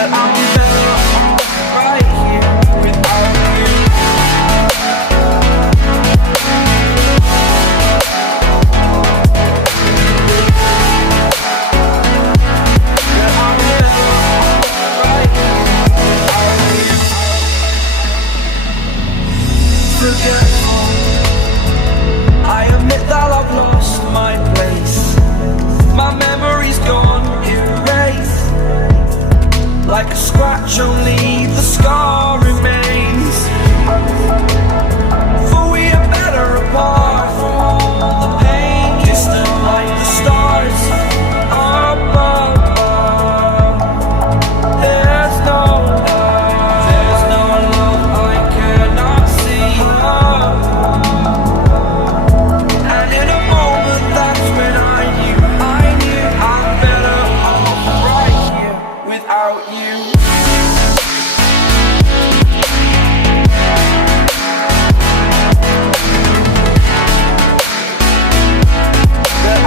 that I'm better off right here without you. That I'm better off right here without you. Forgetful, I admit that I've lost my place. My memory's gone, erased. Like a scratch, only the scar remains. For we are better apart from all the pain. Distant like the stars above. There's no love I cannot see. And in a moment, that's when I knew I'm better off right here without you. That